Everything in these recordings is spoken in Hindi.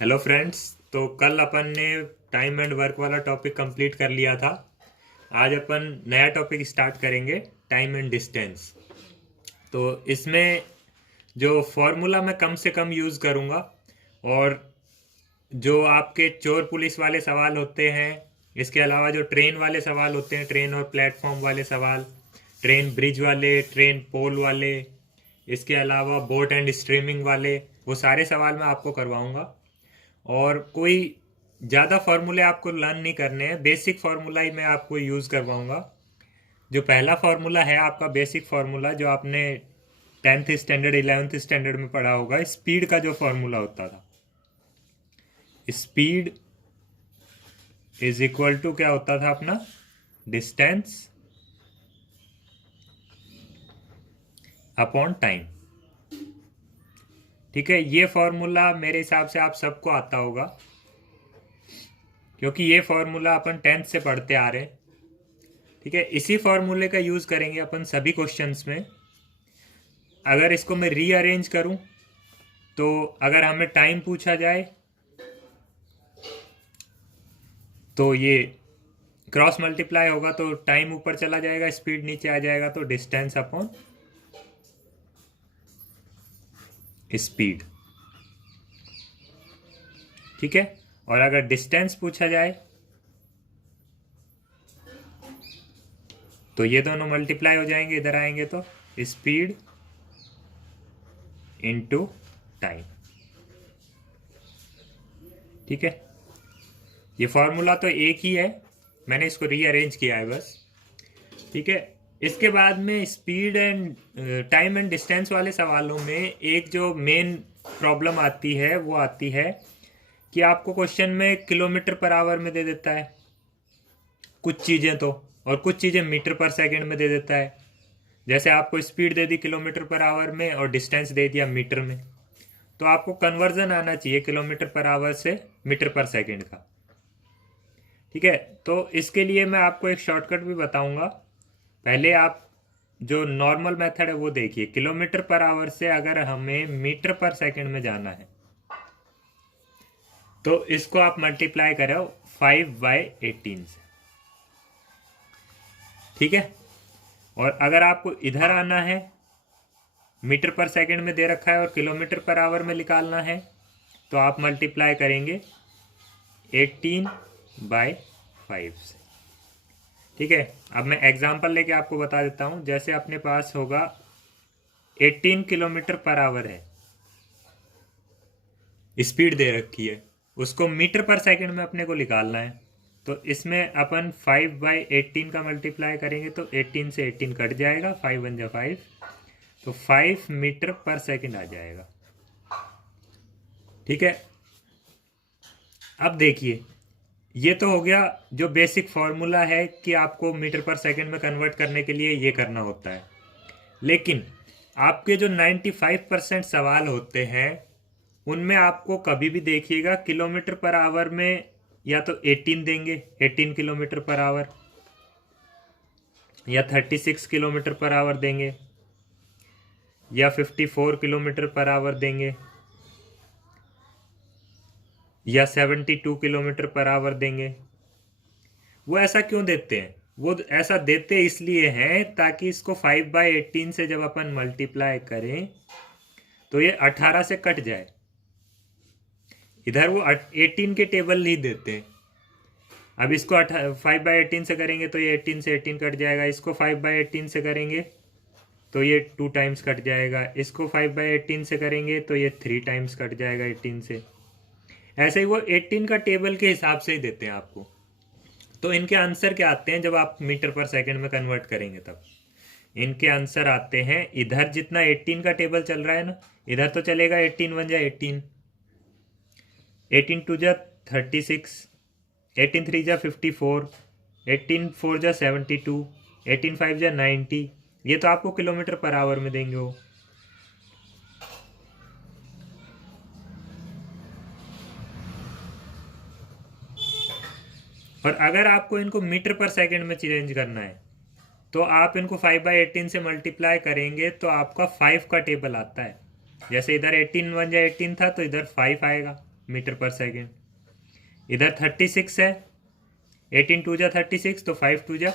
Hello friends. तो कल अपन ने टाइम एंड वर्क वाला टॉपिक कंप्लीट कर लिया था। आज अपन नया टॉपिक स्टार्ट करेंगे, टाइम एंड डिस्टेंस। तो इसमें जो फॉर्मूला मैं कम से कम यूज़ करूँगा, और जो आपके चोर पुलिस वाले सवाल होते हैं, इसके अलावा जो ट्रेन वाले सवाल होते हैं, ट्रेन और प्लेटफॉर्म वाले सवाल, ट्रेन ब्रिज वाले, ट्रेन पोल वाले, इसके अलावा बोट एंड स्ट्रीमिंग वाले, वो सारे सवाल मैं आपको करवाऊँगा। और कोई ज़्यादा फार्मूले आपको लर्न नहीं करने हैं, बेसिक फार्मूला ही मैं आपको यूज़ करवाऊंगा। जो पहला फार्मूला है आपका बेसिक फार्मूला, जो आपने 10th स्टैंडर्ड 11th स्टैंडर्ड में पढ़ा होगा, स्पीड का जो फार्मूला होता था, स्पीड इज इक्वल टू क्या होता था अपना, डिस्टेंस अपॉन टाइम। ठीक है, ये फार्मूला मेरे हिसाब से आप सबको आता होगा, क्योंकि ये फार्मूला अपन 10th से पढ़ते आ रहे हैं। ठीक है, इसी फार्मूले का यूज़ करेंगे अपन सभी क्वेश्चंस में। अगर इसको मैं रीअरेंज करूं, तो अगर हमें टाइम पूछा जाए तो ये क्रॉस मल्टीप्लाई होगा, तो टाइम ऊपर चला जाएगा, स्पीड नीचे आ जाएगा, तो डिस्टेंस अपॉन स्पीड। ठीक है, और अगर डिस्टेंस पूछा जाए तो ये दोनों मल्टीप्लाई हो जाएंगे, इधर आएंगे तो स्पीड इनटू टाइम। ठीक है, ये फॉर्मूला तो एक ही है, मैंने इसको रीअरेंज किया है बस। ठीक है, इसके बाद में speed and time and distance वाले सवालों में एक जो मेन प्रॉब्लम आती है वो आती है कि आपको क्वेश्चन में किलोमीटर पर आवर में दे देता है कुछ चीज़ें, तो और कुछ चीज़ें मीटर पर सेकंड में दे देता है। जैसे आपको स्पीड दे दी किलोमीटर पर आवर में और डिस्टेंस दे दिया मीटर में, तो आपको कन्वर्जन आना चाहिए किलोमीटर पर आवर से मीटर पर सेकंड का। ठीक है, तो इसके लिए मैं आपको एक शॉर्टकट भी बताऊंगा। पहले आप जो नॉर्मल मेथड है वो देखिए। किलोमीटर पर आवर से अगर हमें मीटर पर सेकंड में जाना है, तो इसको आप मल्टीप्लाई करो 5/18 से। ठीक है, और अगर आपको इधर आना है, मीटर पर सेकंड में दे रखा है और किलोमीटर पर आवर में निकालना है, तो आप मल्टीप्लाई करेंगे 18/5 से। ठीक है, अब मैं एग्जांपल लेके आपको बता देता हूँ। जैसे अपने पास होगा 18 किलोमीटर पर आवर है, स्पीड दे रखी है, उसको मीटर पर सेकंड में अपने को निकालना है, तो इसमें अपन 5/18 का मल्टीप्लाई करेंगे, तो 18 से 18 कट जाएगा, 5 1 जा 5, तो 5 मीटर पर सेकंड आ जाएगा। ठीक है, अब देखिए, ये तो हो गया जो बेसिक फॉर्मूला है कि आपको मीटर पर सेकंड में कन्वर्ट करने के लिए ये करना होता है। लेकिन आपके जो 95% सवाल होते हैं उनमें आपको कभी भी देखिएगा किलोमीटर पर आवर में या तो 18 देंगे, 18 किलोमीटर पर आवर, या 36 किलोमीटर पर आवर देंगे, या 54 किलोमीटर पर आवर देंगे, या 72 किलोमीटर पर आवर देंगे। वो ऐसा क्यों देते हैं? वो ऐसा देते इसलिए हैं ताकि इसको 5/18 से जब अपन मल्टीप्लाई करें तो ये 18 से कट जाए। इधर वो 18 के टेबल नहीं देते। अब इसको 5/18 से करेंगे तो ये 18 से 18 कट जाएगा, इसको 5/18 से करेंगे तो ये 2 टाइम्स कट जाएगा, इसको 5/18 से करेंगे तो ये 3 टाइम्स कट जाएगा 18 से। ऐसे ही वो 18 का टेबल के हिसाब से ही देते हैं आपको। तो इनके आंसर क्या आते हैं जब आप मीटर पर सेकंड में कन्वर्ट करेंगे? तब इनके आंसर आते हैं, इधर जितना 18 का टेबल चल रहा है ना, इधर तो चलेगा 18 1 जा 18, 18 2 जा 36, 18 3 जा 54, 18 4 जा 72, 18 5 जा 90। ये तो आपको किलोमीटर पर आवर में देंगे वो। और अगर आपको इनको मीटर पर सेकंड में चेंज करना है, तो आप इनको 5/18 से मल्टीप्लाई करेंगे तो आपका 5 का टेबल आता है। जैसे इधर 18 1 जा 18 था तो इधर 5 आएगा मीटर पर सेकेंड। इधर 36 है, 18 टू जा 36, तो 5 टू जा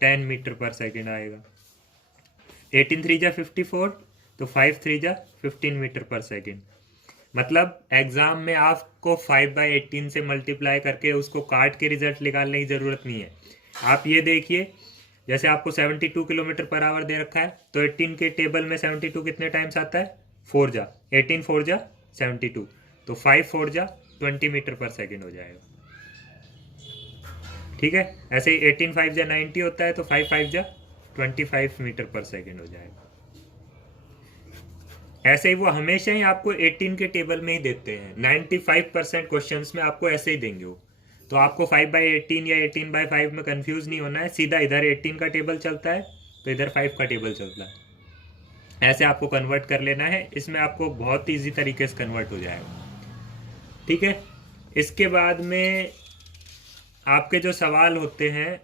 10 मीटर पर सेकेंड आएगा। 18 3 जा 54, तो 5 3 जा 15 मीटर पर सेकेंड। मतलब एग्जाम में आपको 5/18 से मल्टीप्लाई करके उसको काट के रिजल्ट निकालने की ज़रूरत नहीं है। आप ये देखिए, जैसे आपको 72 किलोमीटर पर आवर दे रखा है, तो 18 के टेबल में 72 कितने टाइम्स आता है? 4 जा 18 4 जा 72, तो 5 4 जा 20 मीटर पर सेकेंड हो जाएगा। ठीक है, ऐसे ही 18 5 जा 90 होता है, तो 5 5 जा 25 मीटर पर सेकेंड हो जाएगा। ऐसे ही वो हमेशा ही आपको 18 के टेबल में ही देते हैं। 95% क्वेश्चंस में आपको ऐसे ही देंगे वो। तो आपको 5/18 या 18/5 में कंफ्यूज नहीं होना है, सीधा इधर 18 का टेबल चलता है तो इधर 5 का टेबल चलता है। ऐसे आपको कन्वर्ट कर लेना है, इसमें आपको बहुत ईजी तरीके से कन्वर्ट हो जाएगा। ठीक है, इसके बाद में आपके जो सवाल होते हैं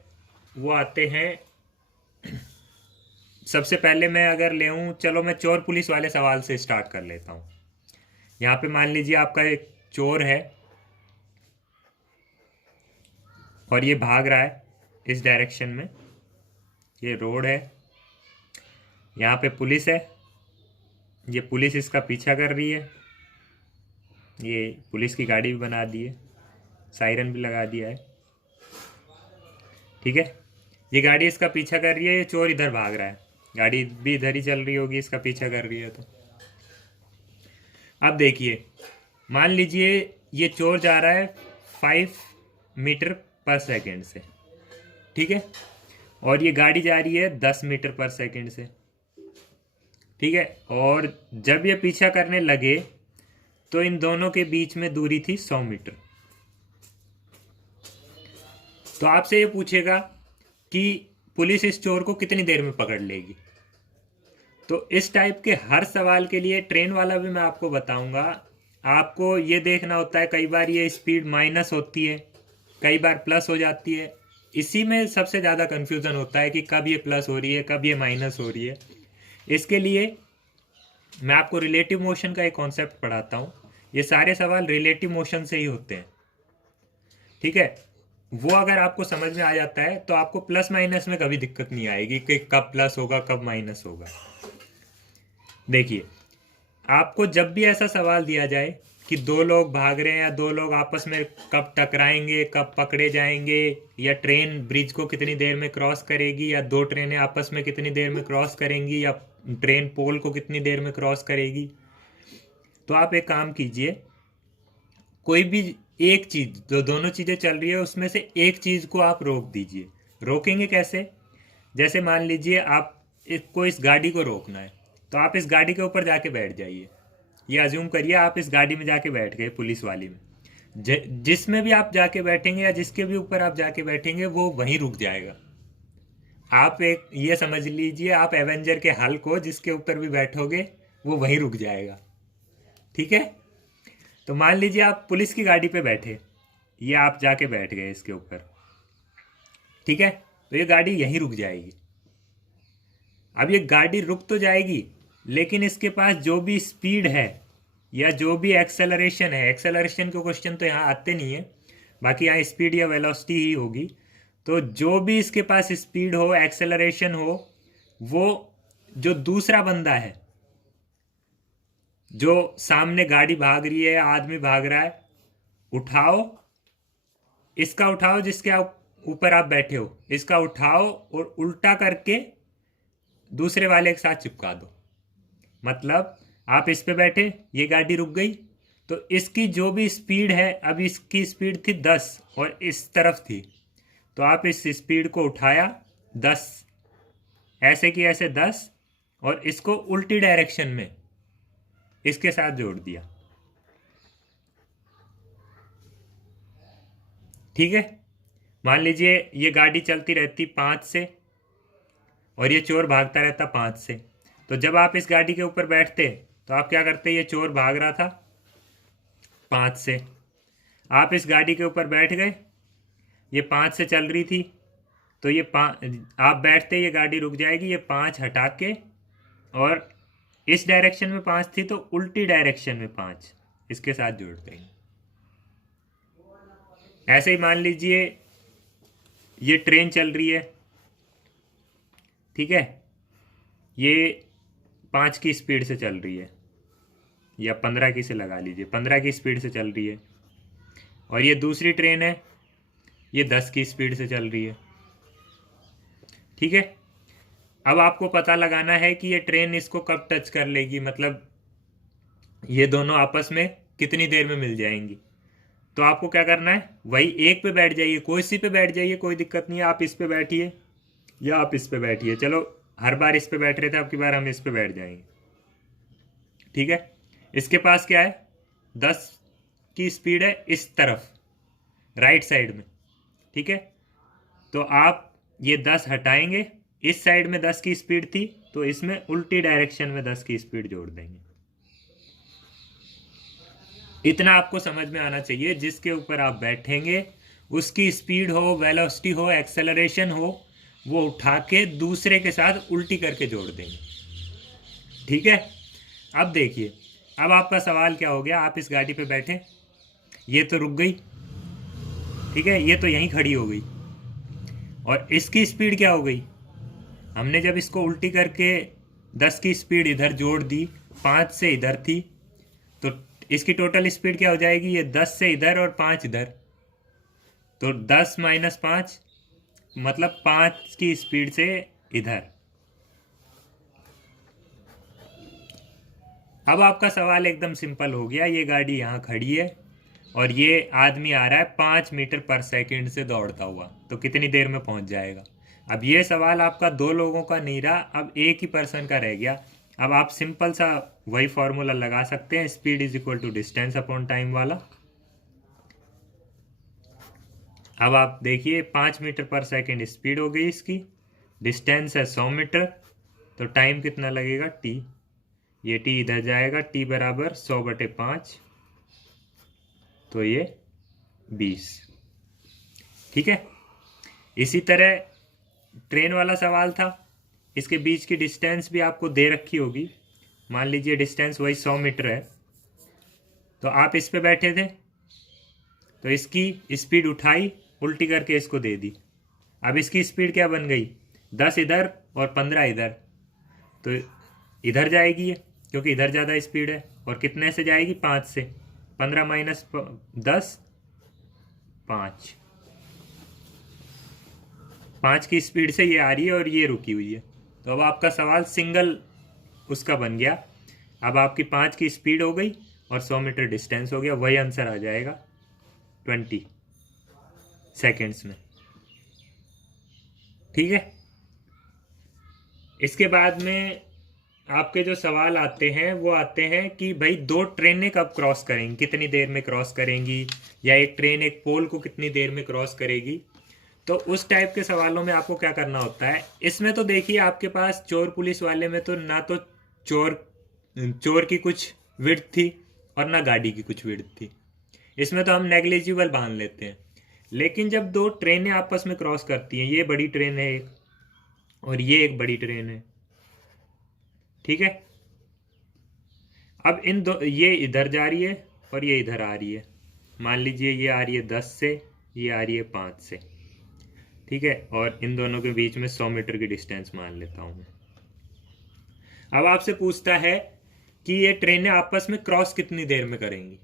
वो आते हैं। सबसे पहले मैं अगर ले चलो मैं चोर पुलिस वाले सवाल से स्टार्ट कर लेता हूँ। यहाँ पे मान लीजिए आपका एक चोर है और ये भाग रहा है इस डायरेक्शन में, ये रोड है, यहाँ पे पुलिस है, ये पुलिस इसका पीछा कर रही है, ये पुलिस की गाड़ी भी बना दी है, सायरन भी लगा दिया है। ठीक है, ये गाड़ी इसका पीछा कर रही है, ये चोर इधर भाग रहा है, गाड़ी भी इधर ही चल रही होगी, इसका पीछा कर रही है। तो अब देखिए, मान लीजिए ये चोर जा रहा है 5 मीटर पर सेकेंड से, ठीक है, और ये गाड़ी जा रही है 10 मीटर पर सेकेंड से। ठीक है, और जब ये पीछा करने लगे तो इन दोनों के बीच में दूरी थी 100 मीटर। तो आपसे ये पूछेगा कि पुलिस इस चोर को कितनी देर में पकड़ लेगी। तो इस टाइप के हर सवाल के लिए ट्रेन वाला भी मैं आपको बताऊंगा। आपको ये देखना होता है, कई बार ये स्पीड माइनस होती है, कई बार प्लस हो जाती है। इसी में सबसे ज़्यादा कन्फ्यूज़न होता है कि कब ये प्लस हो रही है, कब ये माइनस हो रही है। इसके लिए मैं आपको रिलेटिव मोशन का एक कॉन्सेप्ट पढ़ाता हूँ। ये सारे सवाल रिलेटिव मोशन से ही होते हैं। ठीक है, वो अगर आपको समझ में आ जाता है तो आपको प्लस माइनस में कभी दिक्कत नहीं आएगी कि कब प्लस होगा कब माइनस होगा। देखिए, आपको जब भी ऐसा सवाल दिया जाए कि दो लोग भाग रहे हैं या दो लोग आपस में कब टकराएंगे, कब पकड़े जाएंगे, या ट्रेन ब्रिज को कितनी देर में क्रॉस करेगी, या दो ट्रेनें आपस में कितनी देर में क्रॉस करेंगी, या ट्रेन पोल को कितनी देर में क्रॉस करेगी, तो आप एक काम कीजिए, कोई भी एक चीज, जो दोनों चीजें चल रही है उसमें से एक चीज को आप रोक दीजिए। रोकेंगे कैसे? जैसे मान लीजिए आपको इस गाड़ी को रोकना है, तो आप इस गाड़ी के ऊपर जाके बैठ जाइए। ये अज्यूम करिए आप इस गाड़ी में जाके बैठ गए, पुलिस वाली में। जिसमें भी आप जाके बैठेंगे या जिसके भी ऊपर आप जाके बैठेंगे वो वहीं रुक जाएगा। आप एक ये समझ लीजिए, आप एवेंजर के हल्क हो, जिसके ऊपर भी बैठोगे वो वहीं रुक जाएगा। ठीक है, तो मान लीजिए आप पुलिस की गाड़ी पे बैठे, ये आप जाके बैठ गए इसके ऊपर। ठीक है, तो ये गाड़ी यहीं रुक जाएगी। अब ये गाड़ी रुक तो जाएगी, लेकिन इसके पास जो भी स्पीड है या जो भी एक्सेलरेशन है, एक्सेलरेशन के क्वेश्चन तो यहाँ आते नहीं है, बाकी यहाँ स्पीड या वेलोसिटी ही होगी। तो जो भी इसके पास स्पीड हो, एक्सेलरेशन हो, वो जो दूसरा बंदा है, जो सामने गाड़ी भाग रही है, आदमी भाग रहा है, उठाओ, इसका उठाओ जिसके ऊपर आप बैठे हो, इसका उठाओ और उल्टा करके दूसरे वाले के साथ चिपका दो। मतलब आप इस पे बैठे, ये गाड़ी रुक गई, तो इसकी जो भी स्पीड है, अब इसकी स्पीड थी 10 और इस तरफ थी, तो आप इस स्पीड को उठाया 10, ऐसे की ऐसे 10, और इसको उल्टी डायरेक्शन में इसके साथ जोड़ दिया। ठीक है, मान लीजिए ये गाड़ी चलती रहती 5 से और ये चोर भागता रहता 5 से। तो जब आप इस गाड़ी के ऊपर बैठते तो आप क्या करते, ये चोर भाग रहा था 5 से, आप इस गाड़ी के ऊपर बैठ गए, ये 5 से चल रही थी, तो ये आप बैठते ये गाड़ी रुक जाएगी, ये 5 हटा के, और इस डायरेक्शन में 5 थी तो उल्टी डायरेक्शन में 5 इसके साथ जोड़ देंगे। ऐसे ही मान लीजिए ये ट्रेन चल रही है, ठीक है, ये 5 की स्पीड से चल रही है, या 15 की से लगा लीजिए, 15 की स्पीड से चल रही है। और ये दूसरी ट्रेन है, ये 10 की स्पीड से चल रही है, ठीक है। अब आपको पता लगाना है कि ये ट्रेन इसको कब टच कर लेगी, मतलब ये दोनों आपस में कितनी देर में मिल जाएंगी। तो आपको क्या करना है, वही एक पे बैठ जाइए, कोई सी पे बैठ जाइए, कोई दिक्कत नहीं है। आप इस पे बैठिए या आप इस पे बैठिए, चलो हर बार इस पे बैठ रहे थे, अब की बार हम इस पे बैठ जाएंगे, ठीक है। इसके पास क्या है, 10 की स्पीड है इस तरफ, राइट साइड में, ठीक है। तो आप ये 10 हटाएंगे, इस साइड में 10 की स्पीड थी, तो इसमें उल्टी डायरेक्शन में 10 की स्पीड जोड़ देंगे। इतना आपको समझ में आना चाहिए, जिसके ऊपर आप बैठेंगे उसकी स्पीड हो, वेलोसिटी हो, एक्सेलरेशन हो, वो उठा के दूसरे के साथ उल्टी करके जोड़ देंगे, ठीक है। अब देखिए, अब आपका सवाल क्या हो गया, आप इस गाड़ी पे बैठे, ये तो रुक गई, ठीक है, ये तो यहीं खड़ी हो गई, और इसकी स्पीड क्या हो गई, हमने जब इसको उल्टी करके 10 की स्पीड इधर जोड़ दी, 5 से इधर थी, तो इसकी टोटल स्पीड क्या हो जाएगी, ये 10 से इधर और 5 इधर, तो 10 माइनस 5 मतलब 5 की स्पीड से इधर। अब आपका सवाल एकदम सिंपल हो गया, ये गाड़ी यहाँ खड़ी है और ये आदमी आ रहा है 5 मीटर पर सेकंड से दौड़ता हुआ, तो कितनी देर में पहुंच जाएगा। अब ये सवाल आपका 2 लोगों का नहीं रहा, अब एक ही पर्सन का रह गया। अब आप सिंपल सा वही फॉर्मूला लगा सकते हैं, speed is equal to distance upon time वाला। अब आप देखिए 5 मीटर पर सेकंड स्पीड हो गई इसकी, डिस्टेंस है 100 मीटर, तो टाइम कितना लगेगा, टी। ये टी इधर जाएगा, टी बराबर 100/5, तो ये 20, ठीक है। इसी तरह ट्रेन वाला सवाल था, इसके बीच की डिस्टेंस भी आपको दे रखी होगी, मान लीजिए डिस्टेंस वही 100 मीटर है, तो आप इस पे बैठे थे, तो इसकी स्पीड उठाई, उल्टी करके इसको दे दी। अब इसकी स्पीड क्या बन गई, 10 इधर और 15 इधर, तो इधर जाएगी ये, क्योंकि इधर ज़्यादा स्पीड है, और कितने से जाएगी, 5 से, 15 माइनस 10, 5 की स्पीड से ये आ रही है और ये रुकी हुई है। तो अब आपका सवाल सिंगल उसका बन गया। अब आपकी 5 की स्पीड हो गई और 100 मीटर डिस्टेंस हो गया, वही आंसर आ जाएगा 20 सेकेंड्स में, ठीक है। इसके बाद में आपके जो सवाल आते हैं वो आते हैं कि भाई 2 ट्रेनें कब क्रॉस करेंगी, कितनी देर में क्रॉस करेंगी, या एक ट्रेन एक पोल को कितनी देर में क्रॉस करेगी। तो उस टाइप के सवालों में आपको क्या करना होता है, इसमें तो देखिए आपके पास चोर पुलिस वाले में तो ना तो चोर की कुछ विड्थ थी और ना गाड़ी की कुछ विड्थ थी, इसमें तो हम नेग्लिजिबल बांध लेते हैं। लेकिन जब 2 ट्रेनें आपस में क्रॉस करती हैं, ये बड़ी ट्रेन है एक और ये एक बड़ी ट्रेन है, ठीक है। अब इन दो, ये इधर जा रही है और ये इधर आ रही है, मान लीजिए ये आ रही है 10 से, ये आ रही है 5 से, ठीक है, और इन दोनों के बीच में 100 मीटर की डिस्टेंस मान लेता हूं मैं। अब आपसे पूछता है कि ये ट्रेनें आपस में क्रॉस कितनी देर में करेंगी,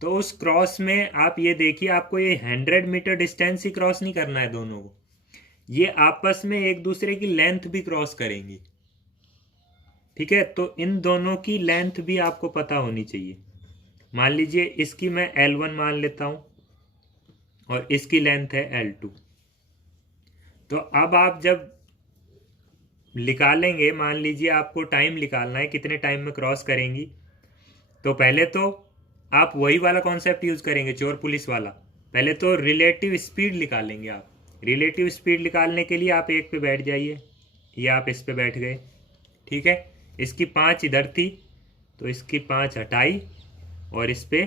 तो उस क्रॉस में आप ये देखिए, आपको ये 100 मीटर डिस्टेंस ही क्रॉस नहीं करना है दोनों को, ये आपस में एक दूसरे की लेंथ भी क्रॉस करेंगी, ठीक है। तो इन दोनों की लेंथ भी आपको पता होनी चाहिए। मान लीजिए इसकी मैं L1 मान लेता हूं और इसकी लेंथ है L2। तो अब आप जब निकालेंगे, मान लीजिए आपको टाइम निकालना है कितने टाइम में क्रॉस करेंगी, तो पहले तो आप वही वाला कॉन्सेप्ट यूज करेंगे, चोर पुलिस वाला। पहले तो रिलेटिव स्पीड निकालेंगे आप। रिलेटिव स्पीड निकालने के लिए आप एक पे बैठ जाइए, या आप इस पे बैठ गए, ठीक है। इसकी 5 इधर थी, तो इसकी 5 हटाई और इस पे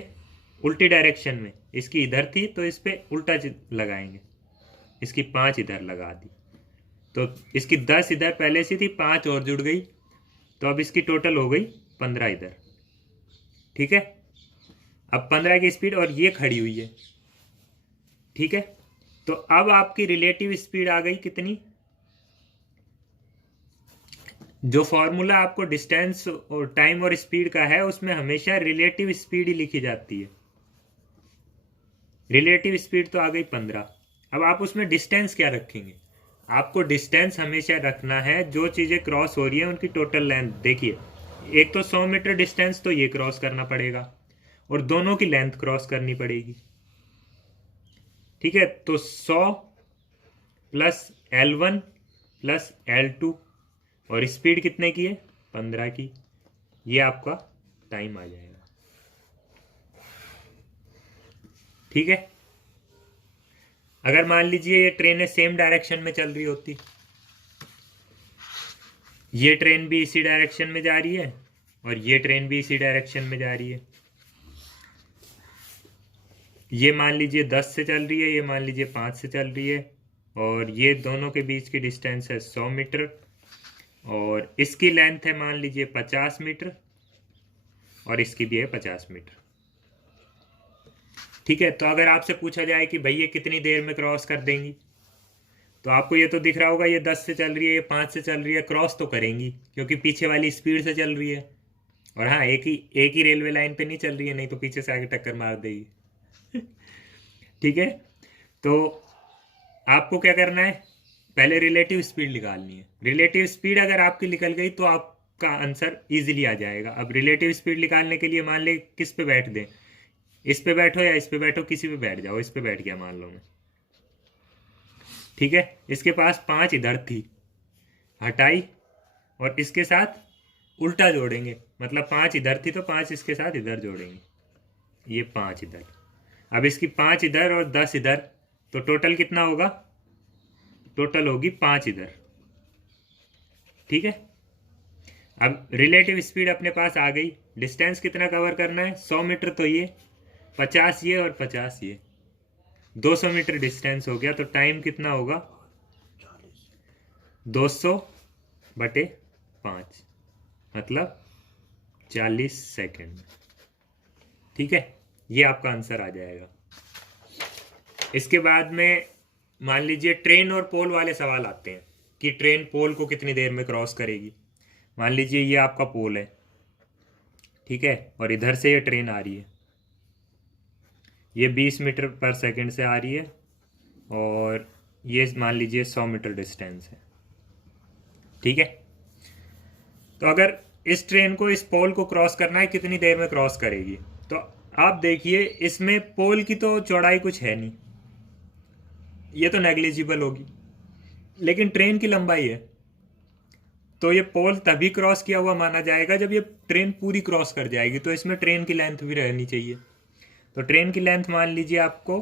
उल्टी डायरेक्शन में, इसकी इधर थी तो इस पे उल्टा लगाएंगे, इसकी 5 इधर लगा दी, तो इसकी 10 इधर पहले से थी, 5 और जुड़ गई, तो अब इसकी टोटल हो गई 15 इधर, ठीक है। अब 15 की स्पीड और ये खड़ी हुई है, ठीक है, तो अब आपकी रिलेटिव स्पीड आ गई कितनी, जो फॉर्मूला आपको डिस्टेंस और टाइम और स्पीड का है उसमें हमेशा रिलेटिव स्पीड ही लिखी जाती है। रिलेटिव स्पीड तो आ गई 15। अब आप उसमें डिस्टेंस क्या रखेंगे, आपको डिस्टेंस हमेशा रखना है जो चीज़ें क्रॉस हो रही है उनकी टोटल लेंथ। देखिए, एक तो 100 मीटर डिस्टेंस तो ये क्रॉस करना पड़ेगा और दोनों की लेंथ क्रॉस करनी पड़ेगी। ठीक है, तो 100 प्लस L1 प्लस L2 और स्पीड कितने की है, 15 की, ये आपका टाइम आ जाएगा। ठीक है, अगर मान लीजिए ये ट्रेनें सेम डायरेक्शन में चल रही होती, ये ट्रेन भी इसी डायरेक्शन में जा रही है और ये ट्रेन भी इसी डायरेक्शन में जा रही है, ये मान लीजिए 10 से चल रही है, ये मान लीजिए 5 से चल रही है, और ये दोनों के बीच की डिस्टेंस है 100 मीटर और इसकी लेंथ है मान लीजिए 50 मीटर और इसकी भी है 50 मीटर। ठीक है, तो अगर आपसे पूछा जाए कि भाई ये कितनी देर में क्रॉस कर देंगी, तो आपको ये तो दिख रहा होगा ये 10 से चल रही है, ये 5 से चल रही है, क्रॉस तो करेंगी क्योंकि पीछे वाली स्पीड से चल रही है। और हाँ, एक ही रेलवे लाइन पे नहीं चल रही है, नहीं तो पीछे से आगे टक्कर मार देगी। ठीक है, तो आपको क्या करना है, पहले रिलेटिव स्पीड निकालनी है। रिलेटिव स्पीड अगर आपकी निकल गई तो आपका आंसर इजीली आ जाएगा। अब रिलेटिव स्पीड निकालने के लिए मान ले किस पे बैठ दें, इस पे बैठो या इस पे बैठो, किसी पे बैठ जाओ, इस पे बैठ गया मान लो मैं। ठीक है, इसके पास 5 इधर थी, हटाई और इसके साथ उल्टा जोड़ेंगे, मतलब 5 इधर थी तो 5 इसके साथ इधर जोड़ेंगे, ये 5 इधर। अब इसकी 5 इधर और 10 इधर, तो टोटल कितना होगा, टोटल होगी 5 इधर। ठीक है, अब रिलेटिव स्पीड अपने पास आ गई, डिस्टेंस कितना कवर करना है, 100 मीटर तो ये, 50 ये और 50 ये, 200 मीटर डिस्टेंस हो गया। तो टाइम कितना होगा, 200/5 मतलब 40 सेकेंड। ठीक है, ये आपका आंसर आ जाएगा। इसके बाद में मान लीजिए ट्रेन और पोल वाले सवाल आते हैं कि ट्रेन पोल को कितनी देर में क्रॉस करेगी। मान लीजिए ये आपका पोल है, ठीक है, और इधर से ये ट्रेन आ रही है, ये 20 मीटर पर सेकंड से आ रही है और ये मान लीजिए 100 मीटर डिस्टेंस है। ठीक है, तो अगर इस ट्रेन को इस पोल को क्रॉस करना है, कितनी देर में क्रॉस करेगी, तो आप देखिए इसमें पोल की तो चौड़ाई कुछ है नहीं, ये तो नेग्लिजिबल होगी, लेकिन ट्रेन की लंबाई है, तो ये पोल तभी क्रॉस किया हुआ माना जाएगा जब ये ट्रेन पूरी क्रॉस कर जाएगी, तो इसमें ट्रेन की लेंथ भी रहनी चाहिए। तो ट्रेन की लेंथ मान लीजिए आपको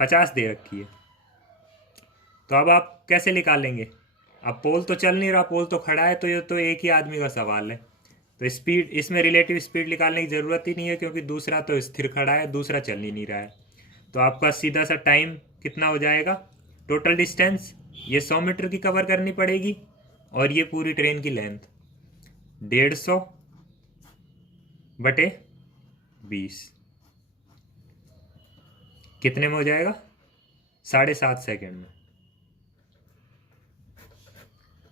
50 दे रखी है, तो अब आप कैसे निकालेंगे, अब पोल तो चल नहीं रहा, पोल तो खड़ा है, तो ये तो एक ही आदमी का सवाल है, तो स्पीड, इसमें रिलेटिव स्पीड निकालने की ज़रूरत ही नहीं है क्योंकि दूसरा तो स्थिर खड़ा है, दूसरा चल ही नहीं रहा है। तो आपका सीधा सा टाइम कितना हो जाएगा, टोटल डिस्टेंस ये 100 मीटर की कवर करनी पड़ेगी और ये पूरी ट्रेन की लेंथ 150/20 कितने में हो जाएगा, 7.5 सेकेंड में।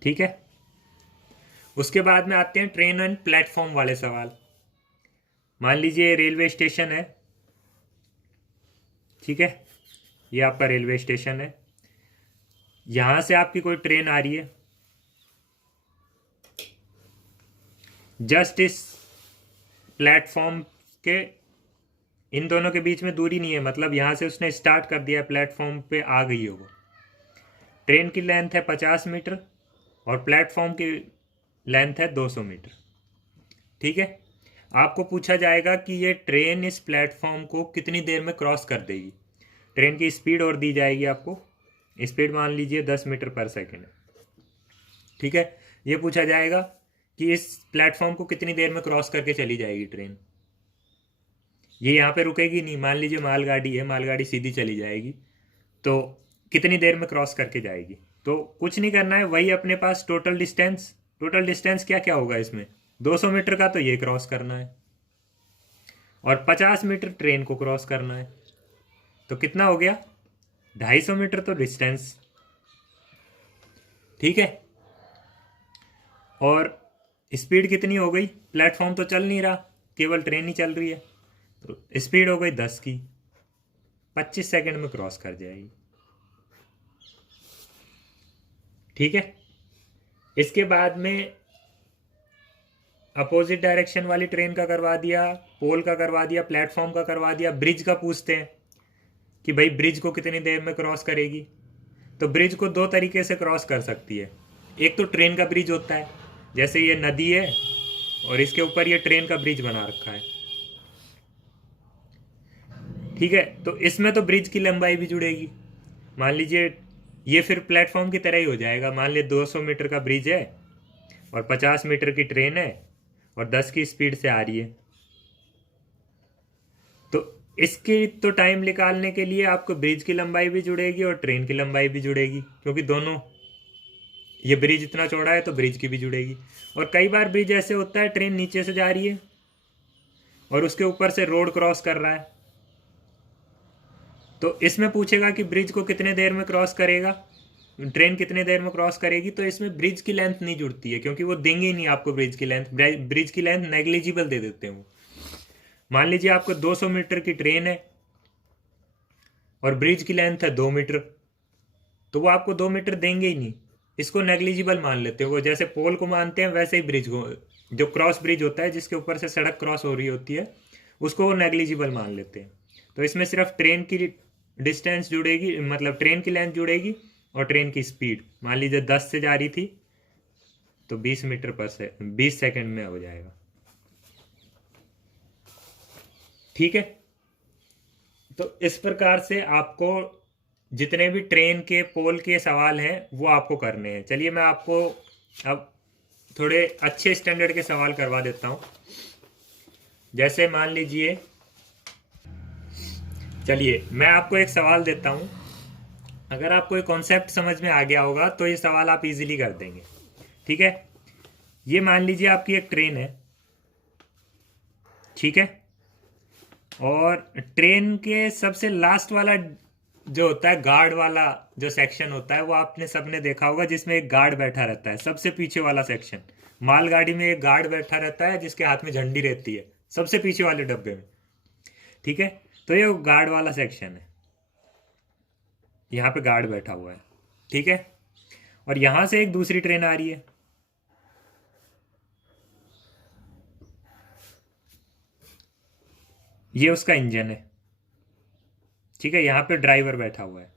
ठीक है, उसके बाद में आते हैं ट्रेन एंड प्लेटफॉर्म वाले सवाल। मान लीजिए रेलवे स्टेशन है, ठीक है, ये आपका रेलवे स्टेशन है, यहां से आपकी कोई ट्रेन आ रही है, जस्ट इस प्लेटफॉर्म के इन दोनों के बीच में दूरी नहीं है, मतलब यहां से उसने स्टार्ट कर दिया, प्लेटफॉर्म पे आ गई है वो। ट्रेन की लेंथ है 50 मीटर और प्लेटफॉर्म की लेंथ है 200 मीटर। ठीक है, आपको पूछा जाएगा कि ये ट्रेन इस प्लेटफॉर्म को कितनी देर में क्रॉस कर देगी। ट्रेन की स्पीड और दी जाएगी आपको, स्पीड मान लीजिए 10 मीटर पर सेकेंड है। ठीक है, ये पूछा जाएगा कि इस प्लेटफॉर्म को कितनी देर में क्रॉस करके चली जाएगी ट्रेन, ये यहाँ पे रुकेगी नहीं, मान लीजिए मालगाड़ी है, मालगाड़ी सीधी चली जाएगी, तो कितनी देर में क्रॉस करके जाएगी। तो कुछ नहीं करना है, वही अपने पास टोटल डिस्टेंस, टोटल डिस्टेंस क्या क्या होगा इसमें, 200 मीटर का तो ये क्रॉस करना है और 50 मीटर ट्रेन को क्रॉस करना है, तो कितना हो गया, 250 मीटर तो डिस्टेंस, ठीक है। और स्पीड कितनी हो गई, प्लेटफॉर्म तो चल नहीं रहा, केवल ट्रेन ही चल रही है, तो स्पीड हो गई 10 की, 25 सेकंड में क्रॉस कर जाएगी, ठीक है। इसके बाद में अपोजिट डायरेक्शन वाली ट्रेन का करवा दिया, पोल का करवा दिया, प्लेटफॉर्म का करवा दिया। ब्रिज का पूछते हैं कि भाई ब्रिज को कितनी देर में क्रॉस करेगी। तो ब्रिज को दो तरीके से क्रॉस कर सकती है। एक तो ट्रेन का ब्रिज होता है, जैसे ये नदी है और इसके ऊपर ये ट्रेन का ब्रिज बना रखा है, ठीक है। तो इसमें तो ब्रिज की लंबाई भी जुड़ेगी। मान लीजिए ये फिर प्लेटफॉर्म की तरह ही हो जाएगा। मान लीजिए 200 मीटर का ब्रिज है और 50 मीटर की ट्रेन है और 10 की स्पीड से आ रही है, तो इसकी तो टाइम निकालने के लिए आपको ब्रिज की लंबाई भी जुड़ेगी और ट्रेन की लंबाई भी जुड़ेगी, क्योंकि दोनों, ये ब्रिज इतना चौड़ा है तो ब्रिज की भी जुड़ेगी। और कई बार ब्रिज ऐसे होता है ट्रेन नीचे से जा रही है और उसके ऊपर से रोड क्रॉस कर रहा है, तो इसमें पूछेगा कि ब्रिज को कितने देर में क्रॉस करेगा, ट्रेन कितने देर में क्रॉस करेगी। तो इसमें ब्रिज की लेंथ नहीं जुड़ती है, क्योंकि वो देंगे ही नहीं आपको ब्रिज की लेंथ। ब्रिज की लेंथ नेग्लिजिबल दे देते हैं वो। मान लीजिए आपको 200 मीटर की ट्रेन है और ब्रिज की लेंथ है 2 मीटर, तो वो आपको 2 मीटर देंगे ही नहीं, इसको नेग्लिजिबल मान लेते हैं। वो जैसे पोल को मानते हैं वैसे ही ब्रिज को, जो क्रॉस ब्रिज होता है जिसके ऊपर से सड़क क्रॉस हो रही होती है, उसको वो नेग्लिजिबल मान लेते हैं। तो इसमें सिर्फ ट्रेन की डिस्टेंस जुड़ेगी, मतलब ट्रेन की लेंथ जुड़ेगी और ट्रेन की स्पीड। मान लीजिए 10 से जा रही थी तो 20 मीटर पर से 20 सेकंड में हो जाएगा, ठीक है। तो इस प्रकार से आपको जितने भी ट्रेन के पोल के सवाल हैं वो आपको करने हैं। चलिए मैं आपको अब थोड़े अच्छे स्टैंडर्ड के सवाल करवा देता हूं। जैसे मान लीजिए, चलिए मैं आपको एक सवाल देता हूं, अगर आपको ये कॉन्सेप्ट समझ में आ गया होगा तो ये सवाल आप इजीली कर देंगे, ठीक है। ये मान लीजिए आपकी एक ट्रेन है, ठीक है, और ट्रेन के सबसे लास्ट वाला जो होता है, गार्ड वाला जो सेक्शन होता है, वो आपने सबने देखा होगा, जिसमें एक गार्ड बैठा रहता है। सबसे पीछे वाला सेक्शन, मालगाड़ी में एक गार्ड बैठा रहता है जिसके हाथ में झंडी रहती है, सबसे पीछे वाले डब्बे में, ठीक है। तो ये गार्ड वाला सेक्शन है, यहाँ पे गार्ड बैठा हुआ है, ठीक है। और यहां से एक दूसरी ट्रेन आ रही है, ये उसका इंजन है, ठीक है। यहां पे ड्राइवर बैठा हुआ है,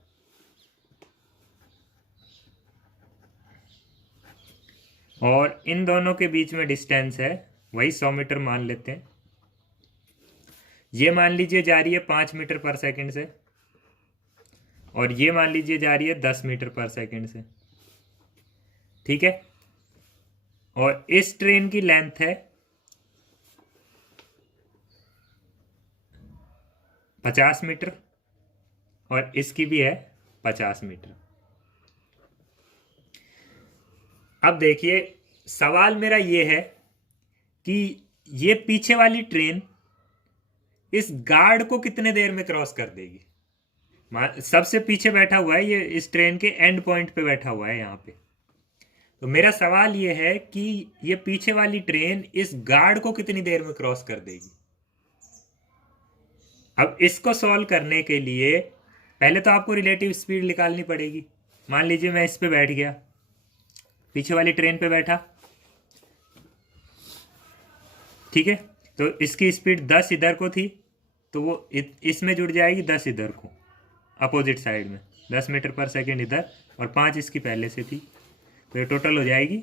और इन दोनों के बीच में डिस्टेंस है वही 100 मीटर मान लेते हैं। ये मान लीजिए जा रही है 5 मीटर पर सेकंड से, और ये मान लीजिए जा रही है 10 मीटर पर सेकंड से, ठीक है। और इस ट्रेन की लेंथ है 50 मीटर और इसकी भी है 50 मीटर। अब देखिए सवाल मेरा ये है कि ये पीछे वाली ट्रेन इस गार्ड को कितने देर में क्रॉस कर देगी। सबसे पीछे बैठा हुआ है ये, इस ट्रेन के एंड पॉइंट पे बैठा हुआ है यहाँ पे। तो मेरा सवाल ये है कि ये पीछे वाली ट्रेन इस गार्ड को कितनी देर में क्रॉस कर देगी। अब इसको सॉल्व करने के लिए पहले तो आपको रिलेटिव स्पीड निकालनी पड़ेगी। मान लीजिए मैं इस पे बैठ गया, पीछे वाली ट्रेन पे बैठा, ठीक है। तो इसकी स्पीड 10 इधर को थी, तो वो इसमें जुड़ जाएगी 10 इधर को, अपोजिट साइड में 10 मीटर पर सेकेंड इधर, और 5 इसकी पहले से थी, तो ये टोटल हो जाएगी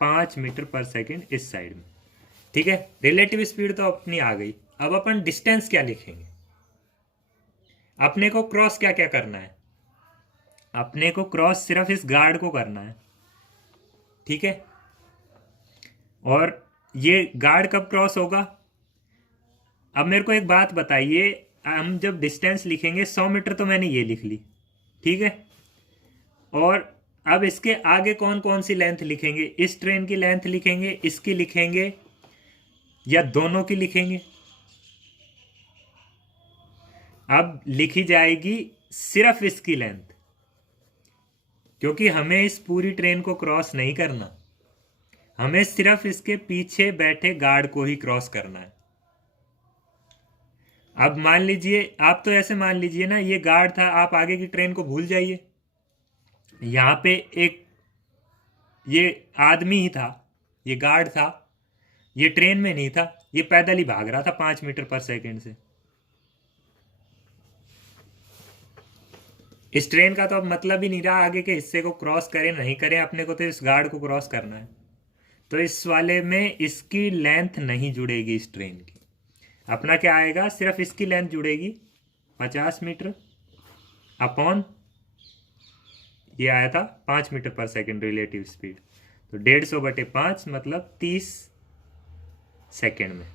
5 मीटर पर सेकेंड इस साइड में, ठीक है। रिलेटिव स्पीड तो अपनी आ गई। अब अपन डिस्टेंस क्या लिखेंगे, अपने को क्रॉस क्या क्या करना है। अपने को क्रॉस सिर्फ इस गार्ड को करना है, ठीक है। और ये गार्ड कब क्रॉस होगा। अब मेरे को एक बात बताइए, हम जब डिस्टेंस लिखेंगे 100 मीटर तो मैंने ये लिख ली, ठीक है। और अब इसके आगे कौन कौन सी लेंथ लिखेंगे, इस ट्रेन की लेंथ लिखेंगे, इसकी लिखेंगे, या दोनों की लिखेंगे। अब लिखी जाएगी सिर्फ इसकी लेंथ, क्योंकि हमें इस पूरी ट्रेन को क्रॉस नहीं करना, हमें सिर्फ इसके पीछे बैठे गार्ड को ही क्रॉस करना है। अब मान लीजिए, आप तो ऐसे मान लीजिए ना, ये गार्ड था, आप आगे की ट्रेन को भूल जाइए। यहां पे एक ये आदमी ही था, ये गार्ड था, ये ट्रेन में नहीं था, ये पैदल ही भाग रहा था 5 मीटर पर सेकेंड से। इस ट्रेन का तो अब मतलब ही नहीं रहा आगे के हिस्से को क्रॉस करें नहीं करें, अपने को तो इस गार्ड को क्रॉस करना है। तो इस वाले में इसकी लेंथ नहीं जुड़ेगी इस ट्रेन की। अपना क्या आएगा, सिर्फ इसकी लेंथ जुड़ेगी 50 मीटर अपॉन ये आया था 5 मीटर पर सेकेंड रिलेटिव स्पीड, तो 150/5 मतलब 30 सेकेंड में।